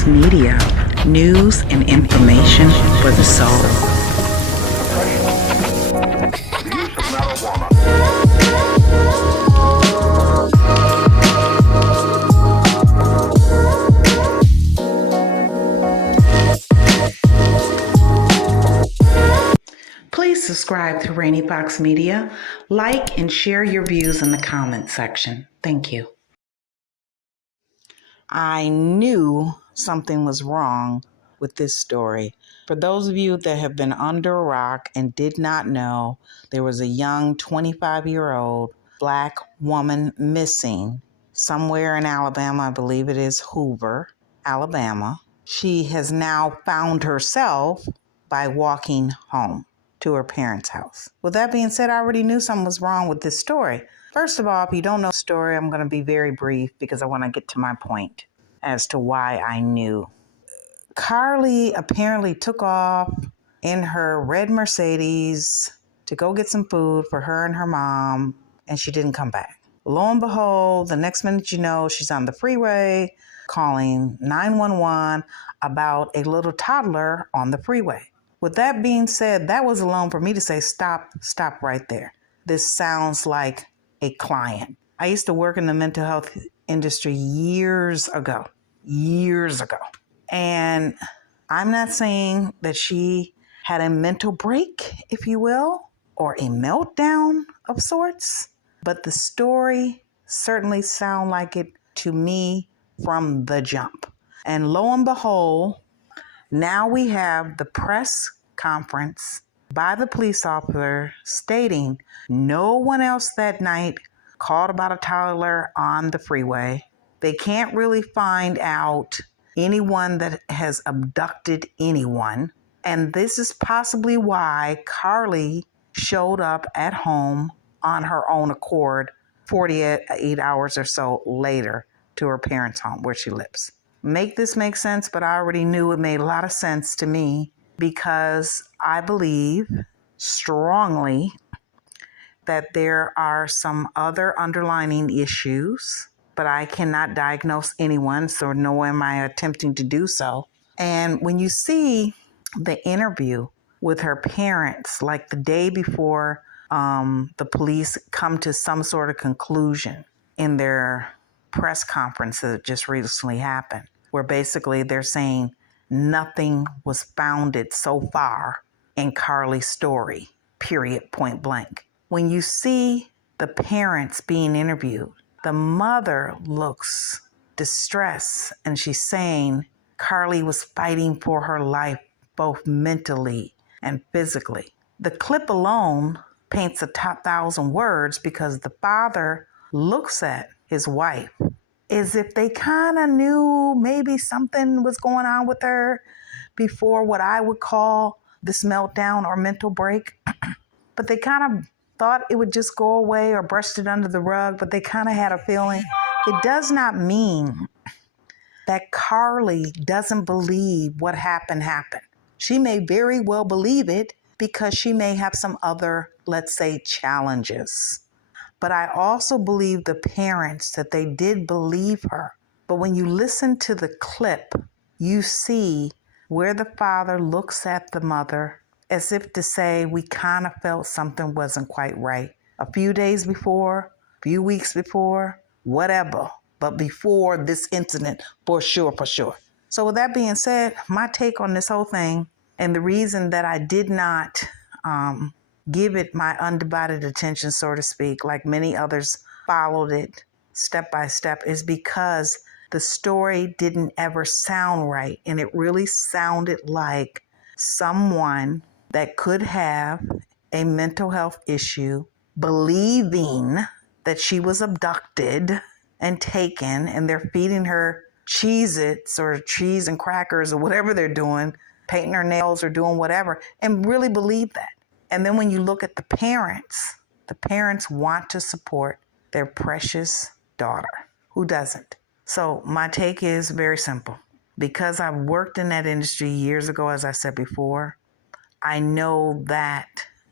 Box Media, news and information for the soul. Please subscribe to Rainy Box Media, like and share your views in the comments section. Thank you. I knew something was wrong with this story. For those of you that have been under a rock and did not know, there was a young 25-year-old Black woman missing somewhere in Alabama. I believe it is Hoover, Alabama. She has now found herself by walking home to her parents' house. With that being said, I already knew something was wrong with this story. First of all, if you don't know the story, I'm going to be very brief because I want to get to my point as to why I knew. Carlee apparently took off in her red Mercedes to go get some food for her and her mom, and she didn't come back. Lo and behold, the next minute you know, she's on the freeway calling 911 about a little toddler on the freeway. With that being said, that was alone for me to say, stop right there. This sounds like a client. I used to work in the mental health industry years ago. And I'm not saying that she had a mental break, if you will, or a meltdown of sorts, but the story certainly sounded like it to me from the jump. And lo and behold, now we have the press conference by the police officer stating no one else that night called about a toddler on the freeway. They can't really find out anyone that has abducted anyone. And this is possibly why Carlee showed up at home on her own accord 48 hours or so later to her parents' home where she lives. Make this make sense, but I already knew it made a lot of sense to me because I believe strongly that there are some other underlying issues, but I cannot diagnose anyone, so nor am I attempting to do so. And when you see the interview with her parents, like the day before the police come to some sort of conclusion in their press conference that just recently happened, where basically they're saying nothing was founded so far in Carlee's story, period, point blank. When you see the parents being interviewed, the mother looks distressed and she's saying Carlee was fighting for her life, both mentally and physically. The clip alone paints a top 1,000 words because the father looks at his wife as if they kind of knew maybe something was going on with her before what I would call this meltdown or mental break. But they kind of thought it would just go away or brushed it under the rug, but they kind of had a feeling. It does not mean that Carlee doesn't believe what happened. She may very well believe it because she may have some other, let's say, challenges. But I also believe the parents that they did believe her. But when you listen to the clip, you see where the father looks at the mother as if to say, we kind of felt something wasn't quite right. A few days before, a few weeks before, whatever. But before this incident, for sure. So with that being said, my take on this whole thing, and the reason that I did not give it my undivided attention, so to speak, like many others followed it step by step, is because the story didn't ever sound right. And it really sounded like someone that could have a mental health issue, believing that she was abducted and taken, and they're feeding her Cheez-Its or cheese and crackers or whatever they're doing, painting her nails or doing whatever, and really believe that. And then when you look at the parents want to support their precious daughter. Who doesn't? So my take is very simple. Because I've worked in that industry years ago, as I said before, I know that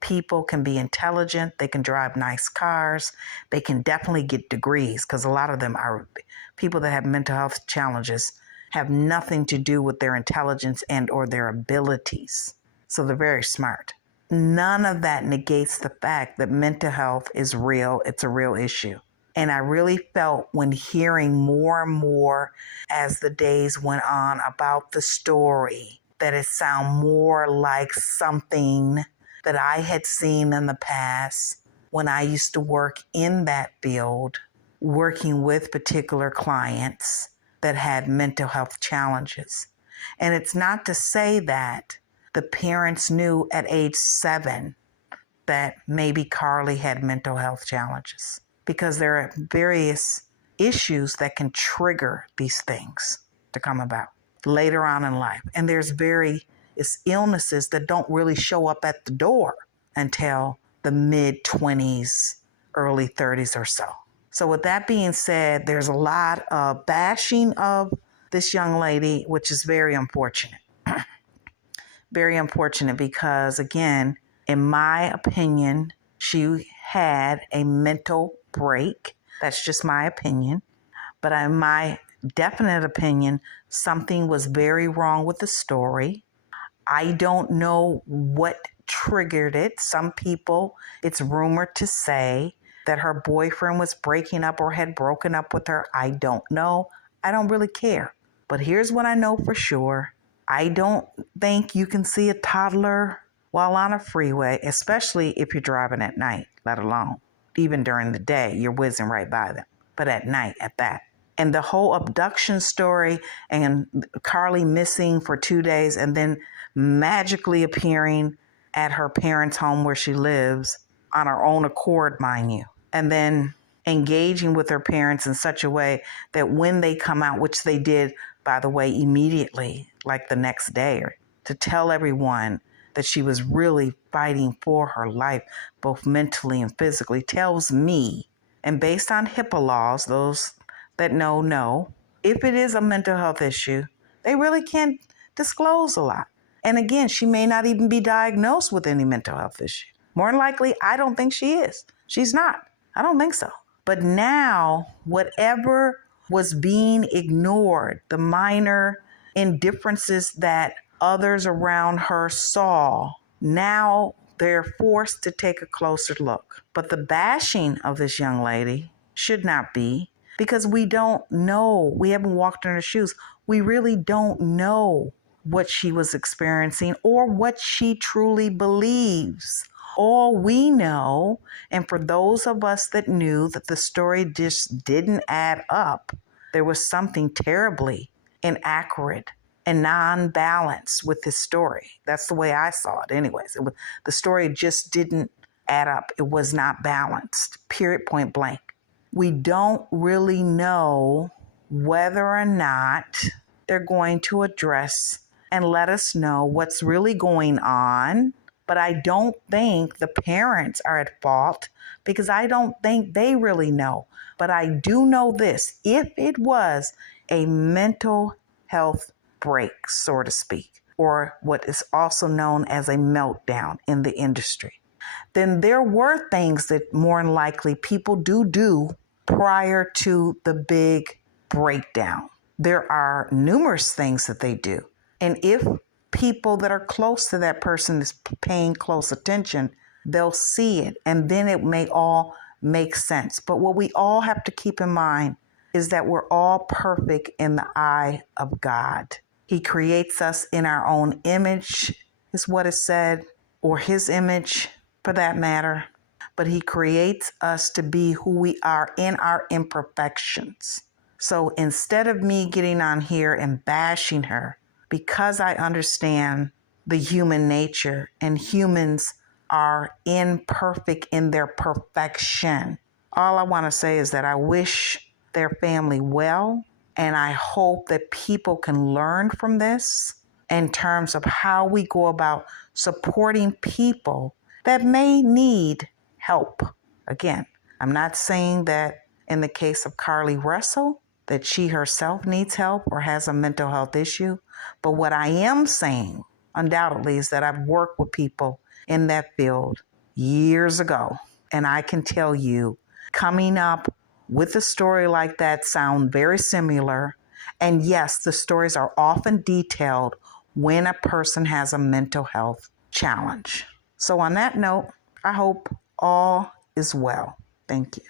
people can be intelligent. They can drive nice cars. They can definitely get degrees because a lot of them are people that have mental health challenges have nothing to do with their intelligence and or their abilities. So they're very smart. None of that negates the fact that mental health is real. It's a real issue. And I really felt when hearing more and more as the days went on about the story that it sounded more like something that I had seen in the past when I used to work in that field, working with particular clients that had mental health challenges. And it's not to say that the parents knew at age 7 that maybe Carlee had mental health challenges, because there are various issues that can trigger these things to come about later on in life. And there's various illnesses that don't really show up at the door until the mid-20s, early 30s or so. So with that being said, there's a lot of bashing of this young lady, which is very unfortunate. Very unfortunate because, again, in my opinion, she had a mental break. That's just my opinion. But in my definite opinion, something was very wrong with the story. I don't know what triggered it. Some people, it's rumored to say that her boyfriend was breaking up or had broken up with her. I don't know. I don't really care. But here's what I know for sure. I don't think you can see a toddler while on a freeway, especially if you're driving at night, let alone even during the day, you're whizzing right by them. But at night, at that. And the whole abduction story and Carlee missing for 2 days and then magically appearing at her parents' home where she lives on her own accord, mind you. And then engaging with her parents in such a way that when they come out, which they did, by the way, immediately, like the next day, to tell everyone that she was really fighting for her life, both mentally and physically, tells me, and based on HIPAA laws, those that know, if it is a mental health issue, they really can't disclose a lot. And again, she may not even be diagnosed with any mental health issue. More than likely, I don't think she is. She's not. I don't think so. But now, whatever was being ignored, the minor indifferences that others around her saw, now they're forced to take a closer look. But the bashing of this young lady should not be, because we don't know. We haven't walked in her shoes. We really don't know what she was experiencing or what she truly believes. All we know, and for those of us that knew that the story just didn't add up, there was something terribly inaccurate and non-balanced with this story. That's the way I saw it anyways. The story just didn't add up. It was not balanced, period, point blank. We don't really know whether or not they're going to address and let us know what's really going on. But I don't think the parents are at fault, because I don't think they really know. But I do know this: if it was a mental health break, so to speak, or what is also known as a meltdown in the industry, then there were things that more than likely people do prior to the big breakdown. There are numerous things that they do. And if people that are close to that person is paying close attention, they'll see it, and then it may all make sense. But what we all have to keep in mind is that we're all perfect in the eye of God. He creates us in our own image, is what is said, or his image for that matter. But he creates us to be who we are in our imperfections. So instead of me getting on here and bashing her, because I understand the human nature and humans are imperfect in their perfection, all I want to say is that I wish their family well, and I hope that people can learn from this in terms of how we go about supporting people that may need help. Again, I'm not saying that in the case of Carlee Russell that she herself needs help or has a mental health issue. But what I am saying, undoubtedly, is that I've worked with people in that field years ago. And I can tell you, coming up with a story like that sound very similar And yes, the stories are often detailed when a person has a mental health challenge. So, on that note, I hope all is well. Thank you.